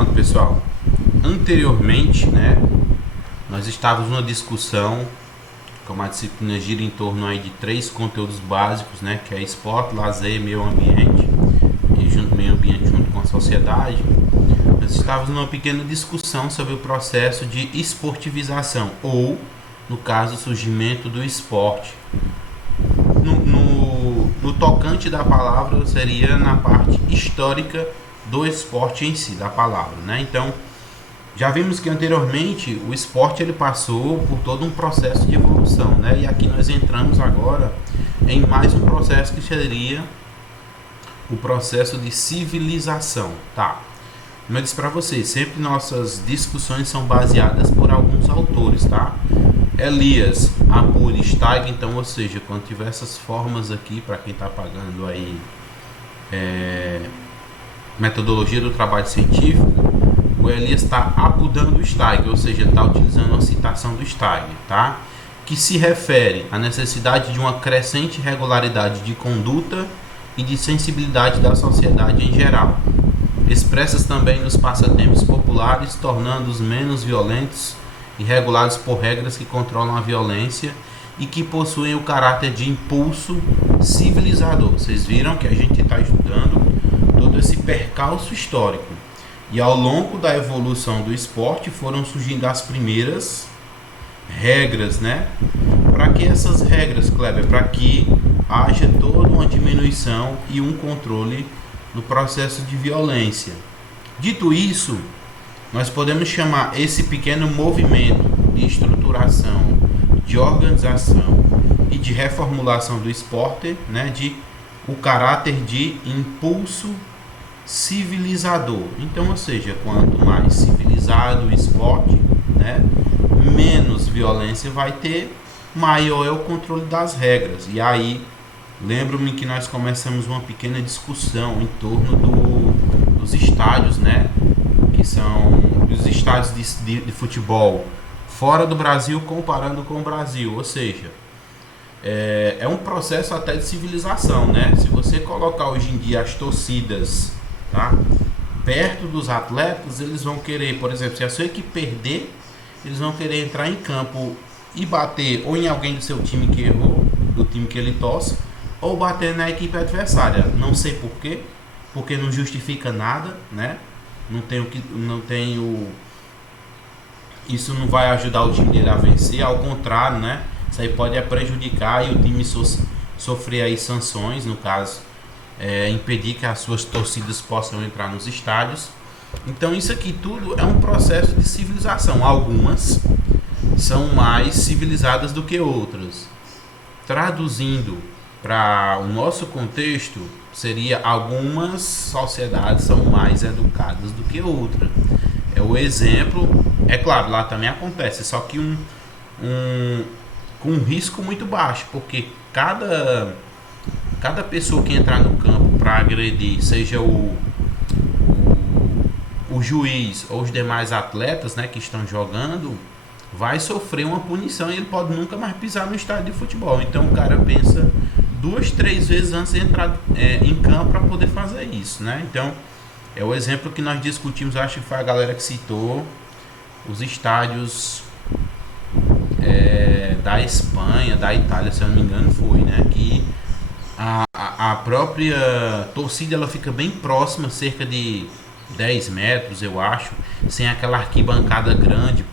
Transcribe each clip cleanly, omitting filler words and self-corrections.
Pronto, pessoal. Anteriormente, né, nós estávamos numa discussão, como a disciplina gira em torno aí de três conteúdos básicos, né, que é esporte, lazer e meio ambiente, e meio ambiente junto com a sociedade. Nós estávamos numa pequena discussão sobre o processo de esportivização, ou, no caso, o surgimento do esporte. No tocante da palavra, seria na parte histórica do esporte em si, da palavra, né? Então, já vimos que anteriormente o esporte ele passou por todo um processo de evolução, né? E aqui nós entramos agora em mais um processo que seria o processo de civilização, tá? Como eu disse para vocês, sempre nossas discussões são baseadas por alguns autores, tá? Elias, Apuri, Steig, então, ou seja, quando tiver essas formas aqui, para quem está pagando aí metodologia do trabalho científico, o Elias está apudando o Steig, ou seja, está utilizando a citação do Steig, tá? Que se refere à necessidade de uma crescente regularidade de conduta e de sensibilidade da sociedade em geral, expressas também nos passatempos populares, tornando-os menos violentos e regulados por regras que controlam a violência e que possuem o caráter de impulso civilizador. Vocês viram que a gente está estudando todo esse percalço histórico. E ao longo da evolução do esporte foram surgindo as primeiras regras, né? Para que essas regras, Kleber? Para que haja toda uma diminuição e um controle no processo de violência. Dito isso, nós podemos chamar esse pequeno movimento de estruturação, de organização e de reformulação do esporte, né, de o caráter de impulso civilizador. Então, ou seja, quanto mais civilizado o esporte, né, menos violência vai ter, maior é o controle das regras. E aí, lembro-me que nós começamos uma pequena discussão em torno dos estádios, né, que são os estádios de futebol fora do Brasil comparando com o Brasil, ou seja, é um processo até de civilização, né? Se você colocar hoje em dia as torcidas, tá, perto dos atletas, eles vão querer, por exemplo, se a sua equipe perder, eles vão querer entrar em campo e bater ou em alguém do seu time que errou, do time que ele torce, ou bater na equipe adversária. Não sei por quê, porque não justifica nada, né? Isso não vai ajudar o time dele a vencer, ao contrário, né? Isso aí pode prejudicar e o time sofrer aí sanções, no caso, impedir que as suas torcidas possam entrar nos estádios. Então isso aqui tudo é um processo de civilização. Algumas são mais civilizadas do que outras. Traduzindo para o nosso contexto, seria algumas sociedades são mais educadas do que outras. É o exemplo, é claro, lá também acontece, só que com um risco muito baixo, porque cada pessoa que entrar no campo para agredir, seja o juiz ou os demais atletas, né, que estão jogando, vai sofrer uma punição e ele pode nunca mais pisar no estádio de futebol. Então o cara pensa 2, 3 vezes antes de entrar em campo para poder fazer isso, né? Então é o exemplo que nós discutimos, acho que foi a galera que citou os estádios da Espanha, da Itália, se eu não me engano foi, né? Que a própria torcida ela fica bem próxima, cerca de 10 metros, eu acho, sem aquela arquibancada grande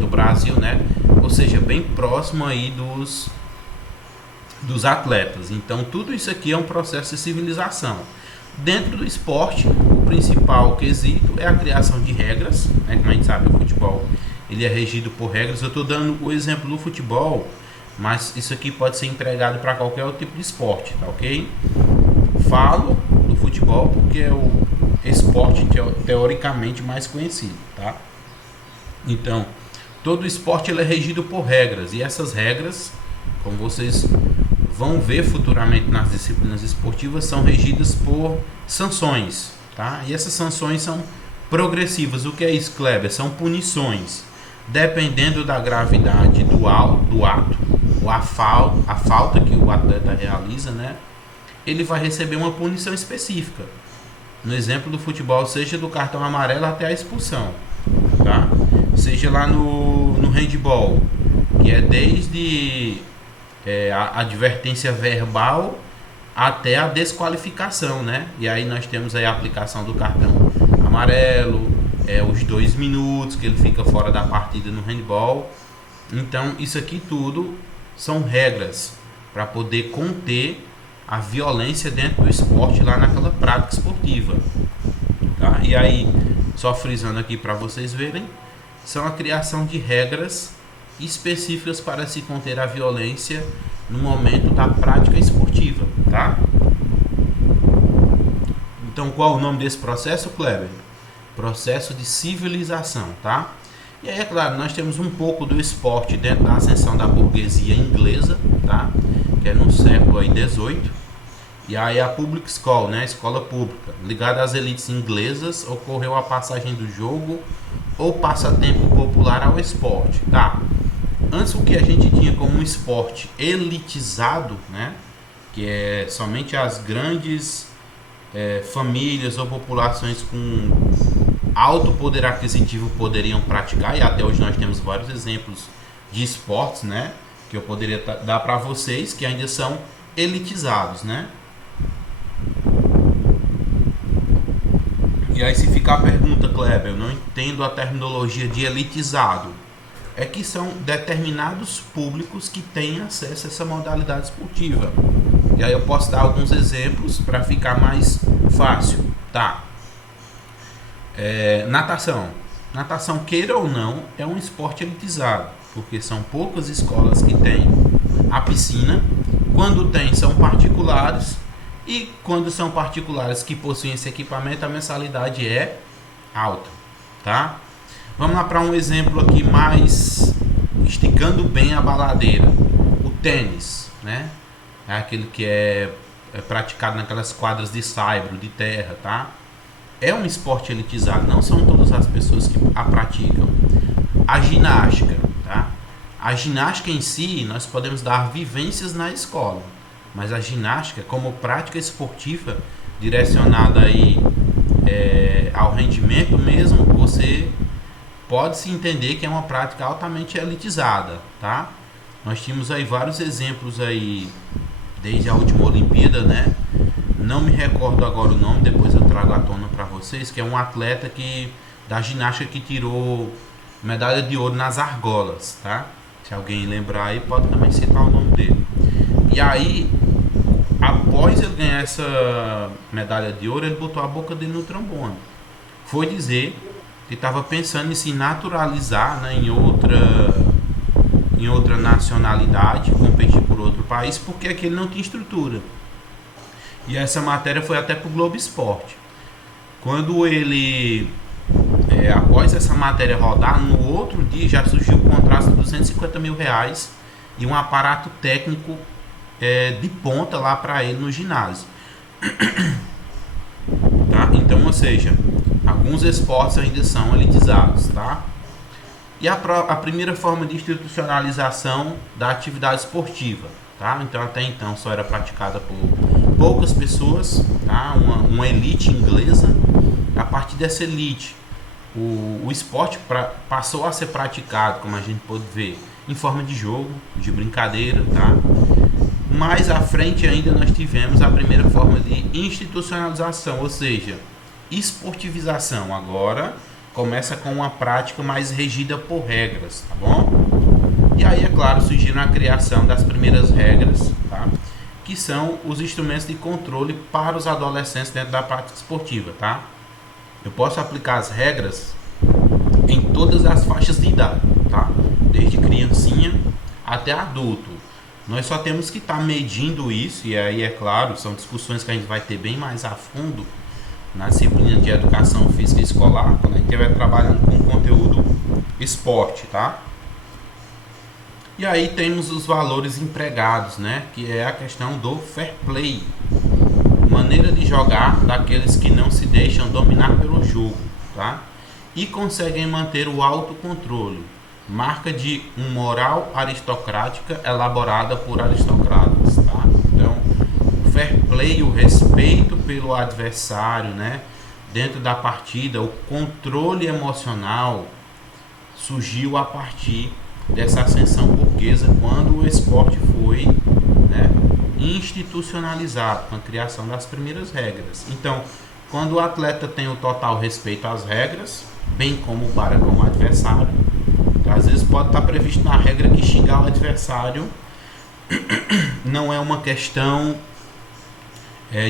do Brasil, né? Ou seja, bem próximo aí dos atletas. Então tudo isso aqui é um processo de civilização. Dentro do esporte, o principal quesito é a criação de regras, né? Como a gente sabe, o futebol ele é regido por regras. Eu estou dando o exemplo do futebol, mas isso aqui pode ser empregado para qualquer outro tipo de esporte, tá ok? Falo do futebol porque é o esporte teoricamente mais conhecido, tá? Então, todo esporte ele é regido por regras, e essas regras, como vocês vão ver futuramente nas disciplinas esportivas, são regidas por sanções, tá? E essas sanções são progressivas. O que é isso, Kleber? São punições, dependendo da gravidade do ato, ou a falta que o atleta realiza, né? Ele vai receber uma punição específica. no exemplo do futebol, seja do cartão amarelo até a expulsão, tá? Seja lá no handball, que é desde a advertência verbal até a desqualificação, né? E aí nós temos aí a aplicação do cartão amarelo, os 2 minutos que ele fica fora da partida no handball. Então isso aqui tudo são regras para poder conter a violência dentro do esporte lá naquela prática esportiva, tá? E aí, só frisando aqui para vocês verem, são a criação de regras específicas para se conter a violência no momento da prática esportiva, tá? Então, qual o nome desse processo, Kleber? Processo de civilização, tá? E aí, é claro, nós temos um pouco do esporte dentro da ascensão da burguesia inglesa, tá? Que é no século aí 18. E aí a public school, né, a escola pública, ligada às elites inglesas, ocorreu a passagem do jogo ou passatempo popular ao esporte, tá? Antes o que a gente tinha como um esporte elitizado, né, que é somente as grandes famílias ou populações com alto poder aquisitivo poderiam praticar, e até hoje nós temos vários exemplos de esportes, né, que eu poderia dar para vocês que ainda são elitizados, né? E aí se ficar a pergunta, Kleber, eu não entendo a terminologia de elitizado. É que são determinados públicos que têm acesso a essa modalidade esportiva. E aí eu posso dar alguns exemplos para ficar mais fácil, tá? Natação. Natação, queira ou não, é um esporte elitizado, porque são poucas escolas que têm a piscina. Quando tem, são particulares, e quando são particulares que possuem esse equipamento, a mensalidade é alta, tá? Vamos lá para um exemplo aqui mais esticando bem a baladeira. O tênis, né? É aquele que é praticado naquelas quadras de saibro, de terra, tá? É um esporte elitizado, não são todas as pessoas que a praticam. A ginástica, tá? A ginástica em si, nós podemos dar vivências na escola, mas a ginástica como prática esportiva direcionada aí ao rendimento mesmo, você pode se entender que é uma prática altamente elitizada, tá? Nós tínhamos aí vários exemplos aí desde a última Olimpíada, né? Não me recordo agora o nome, depois eu trago à tona para vocês, que é um atleta da ginástica que tirou medalha de ouro nas argolas, tá? Se alguém lembrar aí, pode também citar o nome dele. E aí, após ele ganhar essa medalha de ouro, ele botou a boca dele no trombone. Foi dizer que estava pensando em se naturalizar, né, em outra nacionalidade, competir por outro país, porque aqui ele não tinha estrutura. E essa matéria foi até para o Globo Esporte. Quando ele, após essa matéria rodar, no outro dia já surgiu o contrato de R$250 mil e um aparato técnico de ponta lá para ele no ginásio. Tá? Então, ou seja, alguns esportes ainda são elitizados, tá? E a primeira forma de institucionalização da atividade esportiva, tá? Então, até então só era praticada por poucas pessoas, tá? Uma elite inglesa. A partir dessa elite, o esporte passou a ser praticado, como a gente pode ver, em forma de jogo, de brincadeira, tá? Mais à frente ainda nós tivemos a primeira forma de institucionalização, ou seja, esportivização. Agora começa com uma prática mais regida por regras, tá bom? E aí, é claro, surgiram a criação das primeiras regras, tá? Que são os instrumentos de controle para os adolescentes dentro da prática esportiva, tá? Eu posso aplicar as regras em todas as faixas de idade, tá? Desde criancinha até adulto. Nós só temos que estar medindo isso, e aí, é claro, são discussões que a gente vai ter bem mais a fundo na disciplina de educação física escolar, quando a gente estiver trabalhando com conteúdo esporte, tá? E aí temos os valores empregados, né? Que é a questão do fair play, maneira de jogar daqueles que não se deixam dominar pelo jogo, tá? E conseguem manter o autocontrole, marca de moral aristocrática elaborada por aristocratas, tá? Então, fair play, o respeito pelo adversário, né? Dentro da partida, o controle emocional surgiu a partir dessa ascensão burguesa, quando o esporte foi, né, institucionalizado com a criação das primeiras regras. Então, quando o atleta tem o total respeito às regras, bem como para com o adversário, às vezes pode estar previsto na regra que xingar o adversário não é uma questão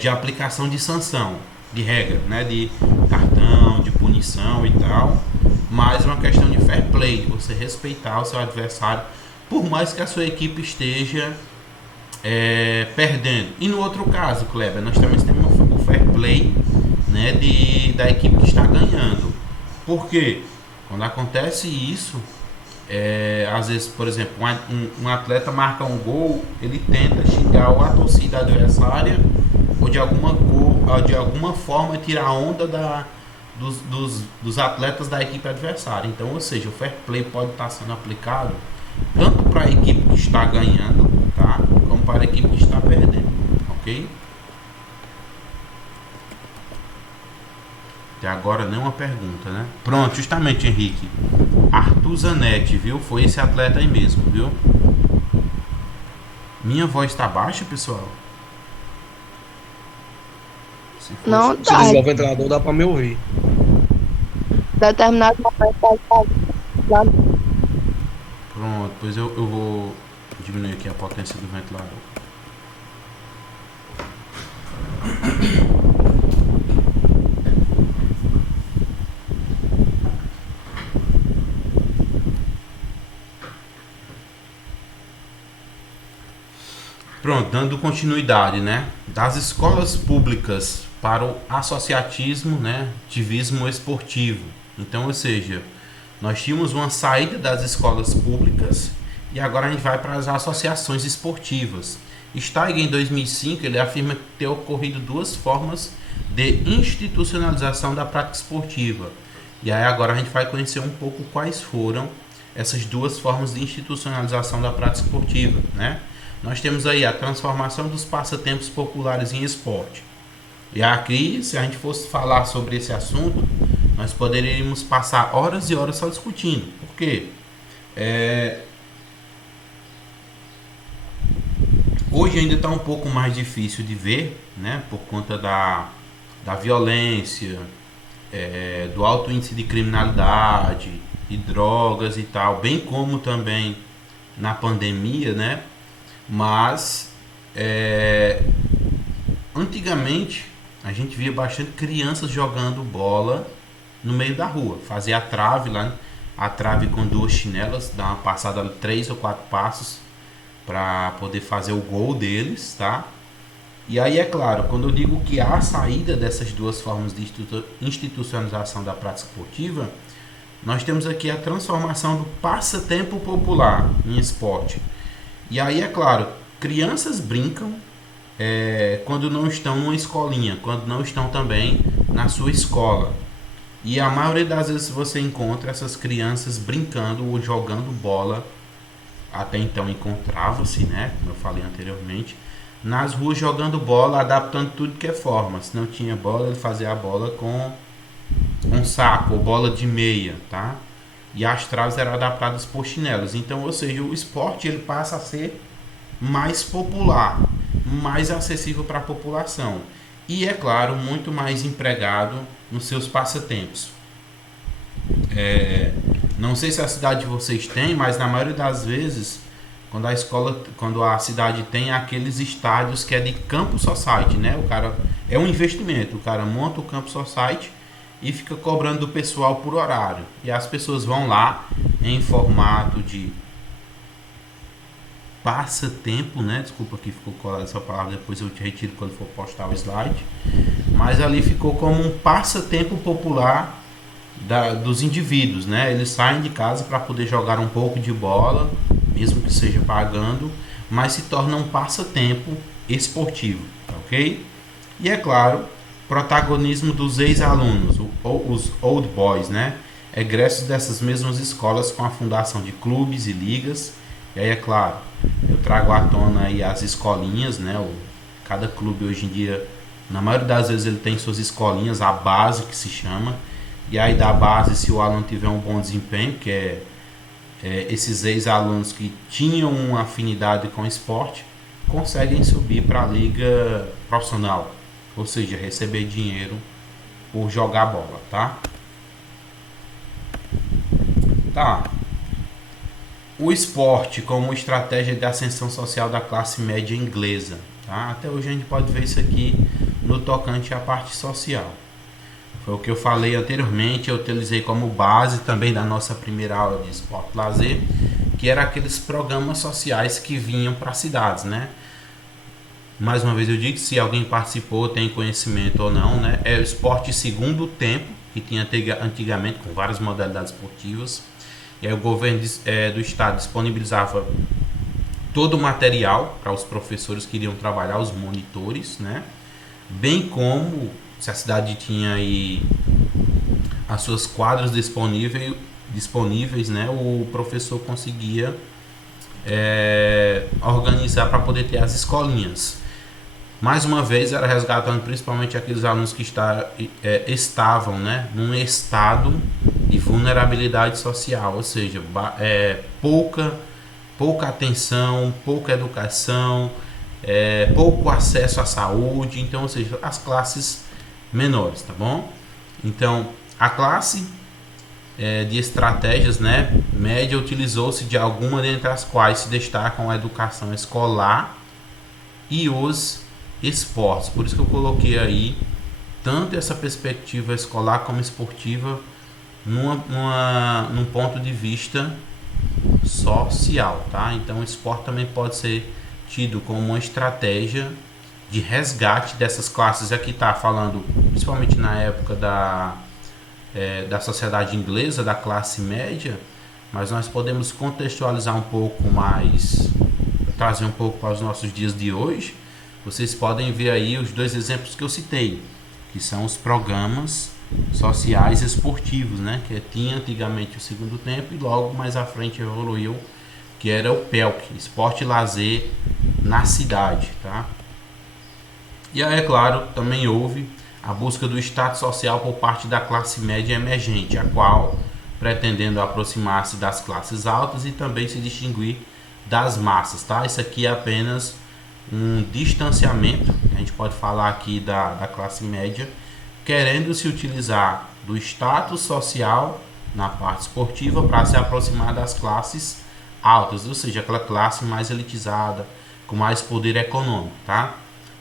de aplicação de sanção, de regra, né, de cartão, de punição e tal, mas uma questão de fair play, de você respeitar o seu adversário, por mais que a sua equipe esteja perdendo. E no outro caso, Kleber, nós também temos o fair play, né, da equipe que está ganhando. Por quê? Quando acontece isso, às vezes, por exemplo, um atleta marca um gol, ele tenta xingar ou a torcida adversária ou de alguma forma tirar a onda dos atletas da equipe adversária. Então, ou seja, o fair play pode estar sendo aplicado tanto para a equipe que está ganhando, tá, como para a equipe que está perdendo, ok? Até agora nenhuma pergunta, né? Pronto, justamente, Henrique. Arthur Zanetti, viu? Foi esse atleta aí mesmo, viu? Minha voz tá baixa, pessoal? Não Se tá. desligar o ventilador, dá pra me ouvir. Determinado momento tá. Pronto, pois eu vou diminuir aqui a potência do ventilador. Pronto, dando continuidade, né? Das escolas públicas para o associatismo, né? Ativismo esportivo. Então, ou seja, nós tínhamos uma saída das escolas públicas e agora a gente vai para as associações esportivas. Steiger, em 2005, ele afirma ter ocorrido duas formas de institucionalização da prática esportiva. E aí agora a gente vai conhecer um pouco quais foram essas duas formas de institucionalização da prática esportiva, né? Nós temos aí a transformação dos passatempos populares em esporte. E aqui, se a gente fosse falar sobre esse assunto, nós poderíamos passar horas e horas só discutindo. Por quê? Hoje ainda está um pouco mais difícil de ver, né? Por conta da violência, do alto índice de criminalidade, de drogas e tal, bem como também na pandemia, né? Mas antigamente a gente via bastante crianças jogando bola no meio da rua, fazia a trave lá, a trave com duas chinelas, dar uma passada de 3 ou 4 passos para poder fazer o gol deles, tá? E aí é claro, quando eu digo que há a saída dessas duas formas de institucionalização da prática esportiva, nós temos aqui a transformação do passatempo popular em esporte. E aí é claro, crianças brincam quando não estão numa escolinha, quando não estão também na sua escola. E a maioria das vezes você encontra essas crianças brincando ou jogando bola, até então encontrava-se, né, como eu falei anteriormente, nas ruas jogando bola, adaptando tudo que é forma. Se não tinha bola, ele fazia a bola com um saco ou bola de meia, tá? E as traves eram adaptadas por chinelos. Então, ou seja, o esporte ele passa a ser mais popular, mais acessível para a população. E, é claro, muito mais empregado nos seus passatempos. Não sei se a cidade de vocês tem, mas na maioria das vezes, quando a cidade tem aqueles estádios que é de campo society, né? O cara é um investimento, o cara monta o campo society e fica cobrando do pessoal por horário. E as pessoas vão lá em formato de passatempo, né? Desculpa que ficou colada essa palavra, depois eu te retiro quando for postar o slide. Mas ali ficou como um passatempo popular dos indivíduos, né? Eles saem de casa para poder jogar um pouco de bola, mesmo que seja pagando, mas se torna um passatempo esportivo, ok? E é claro, protagonismo dos ex-alunos, os old boys, né? Egressos dessas mesmas escolas com a fundação de clubes e ligas. E aí, é claro, eu trago à tona aí as escolinhas, né? O Cada clube hoje em dia, na maioria das vezes, ele tem suas escolinhas, a base que se chama. E aí da base, se o aluno tiver um bom desempenho, que esses ex-alunos que tinham uma afinidade com o esporte, conseguem subir para a liga profissional, ou seja, receber dinheiro por jogar bola, tá? Tá. O esporte como estratégia de ascensão social da classe média inglesa, tá? Até hoje a gente pode ver isso aqui no tocante à parte social. Foi o que eu falei anteriormente, eu utilizei como base também da nossa primeira aula de esporte lazer, que era aqueles programas sociais que vinham para as cidades, né? Mais uma vez eu digo, se alguém participou, tem conhecimento ou não, né? É o esporte segundo tempo, que tinha antigamente com várias modalidades esportivas. E aí o governo do estado disponibilizava todo o material para os professores que iriam trabalhar, os monitores, né? Bem como, se a cidade tinha aí as suas quadras disponíveis, né? O professor conseguia organizar para poder ter as escolinhas. Mais uma vez, era resgatando principalmente aqueles alunos que estavam, né, num estado de vulnerabilidade social, ou seja, pouca atenção, pouca educação, pouco acesso à saúde, então, ou seja, as classes menores, tá bom? Então, a classe de estratégias, né, média utilizou-se de alguma dentre as quais se destacam a educação escolar e os esportes. Por isso que eu coloquei aí tanto essa perspectiva escolar como esportiva num ponto de vista social, tá? Então o esporte também pode ser tido como uma estratégia de resgate dessas classes. Aqui tá falando principalmente na época da sociedade inglesa, da classe média, mas nós podemos contextualizar um pouco mais, trazer um pouco para os nossos dias de hoje. Vocês podem ver aí os dois exemplos que eu citei, que são os programas sociais esportivos, né? Que tinha antigamente o segundo tempo e logo mais à frente evoluiu, que era o PELC, Esporte e Lazer na Cidade, tá? E aí, é claro, também houve a busca do status social por parte da classe média emergente, a qual, pretendendo aproximar-se das classes altas e também se distinguir das massas, tá? Isso aqui é apenas um distanciamento, a gente pode falar aqui da classe média, querendo se utilizar do status social na parte esportiva para se aproximar das classes altas, ou seja, aquela classe mais elitizada, com mais poder econômico, tá?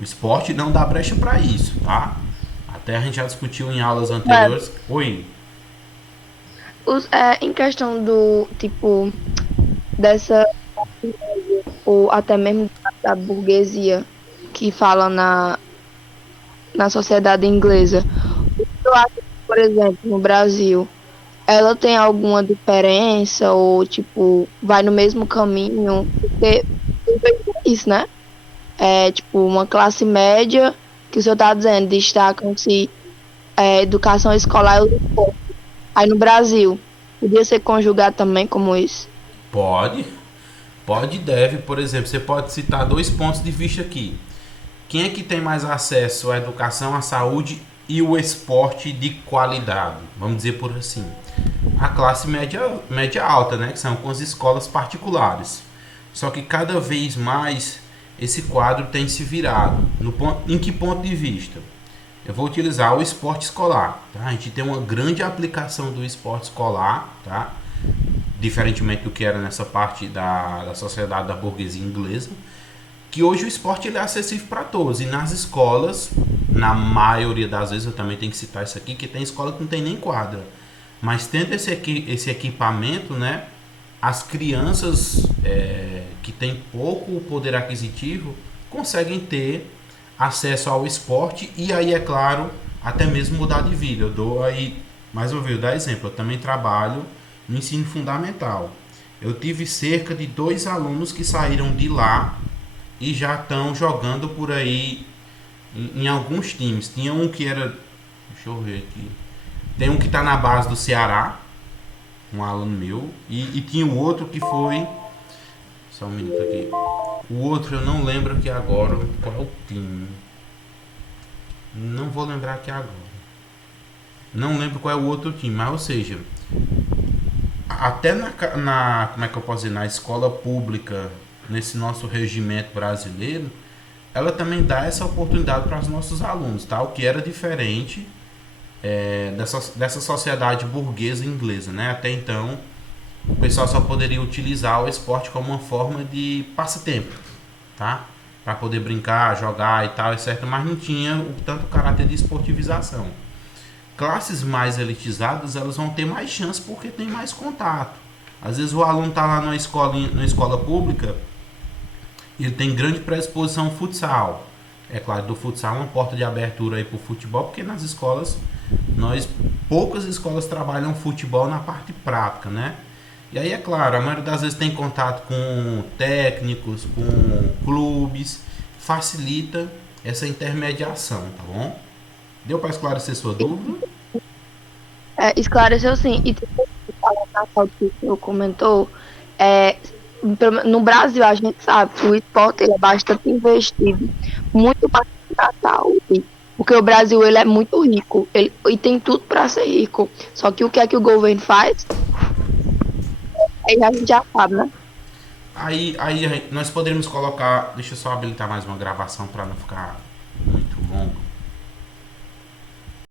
O esporte não dá brecha para isso, tá? Até a gente já discutiu em aulas anteriores. Oi. Em questão do tipo dessa ou até mesmo da burguesia que fala na sociedade inglesa, eu acho que, por exemplo, no Brasil, ela tem alguma diferença ou tipo vai no mesmo caminho? Porque eu vejo isso, né? É tipo uma classe média que o senhor está dizendo, destacam-se educação escolar e o esporte. Aí no Brasil, podia ser conjugado também como isso? Pode e deve, por exemplo, você pode citar dois pontos de vista aqui. Quem é que tem mais acesso à educação, à saúde e o esporte de qualidade? Vamos dizer por assim. A classe média alta, né? Que são com as escolas particulares. Só que cada vez mais esse quadro tem se virado. Em que ponto de vista? Eu vou utilizar o esporte escolar. Tá? A gente tem uma grande aplicação do esporte escolar, tá? Diferentemente do que era nessa parte da sociedade da burguesia inglesa, que hoje o esporte ele é acessível para todos. E nas escolas, na maioria das vezes, eu também tenho que citar isso aqui, que tem escola que não tem nem quadra. Mas tendo esse equipamento, né, as crianças que têm pouco poder aquisitivo conseguem ter acesso ao esporte e aí, é claro, até mesmo mudar de vida. Eu dou aí, mais uma vez, eu dou exemplo, eu também trabalho no ensino fundamental. Eu tive cerca de 2 alunos que saíram de lá e já estão jogando por aí em alguns times. Tinha um que era, deixa eu ver aqui, tem um que está na base do Ceará, um aluno meu, e tinha o outro que foi, só um minuto aqui, O outro eu não lembro aqui agora qual é o time. Não vou lembrar aqui agora. Não lembro qual é o outro time, mas ou seja, até como é que eu posso dizer, na escola pública, nesse nosso regimento brasileiro, ela também dá essa oportunidade para os nossos alunos, tá? O que era diferente dessa sociedade burguesa inglesa, né? Até então, o pessoal só poderia utilizar o esporte como uma forma de passatempo, tá? Para poder brincar, jogar e tal, etc. Mas não tinha tanto caráter de esportivização. Classes mais elitizadas, elas vão ter mais chance porque tem mais contato. Às vezes o aluno está lá na escola pública e ele tem grande predisposição ao futsal. É claro, do futsal é uma porta de abertura aí para o futebol, porque nas escolas, poucas escolas trabalham futebol na parte prática, né? E aí, é claro, a maioria das vezes tem contato com técnicos, com clubes, facilita essa intermediação, tá bom? Deu para esclarecer sua dúvida? Esclareceu sim. E tipo, na foto que o senhor comentou, é, no Brasil a gente sabe que o esporte ele é bastante investido, muito para a saúde, porque o Brasil ele é muito rico e tem tudo para ser rico. Só que o que é que o governo faz? Aí a gente já sabe, né? Aí nós poderíamos colocar. Deixa eu só habilitar mais uma gravação para não ficar muito longo.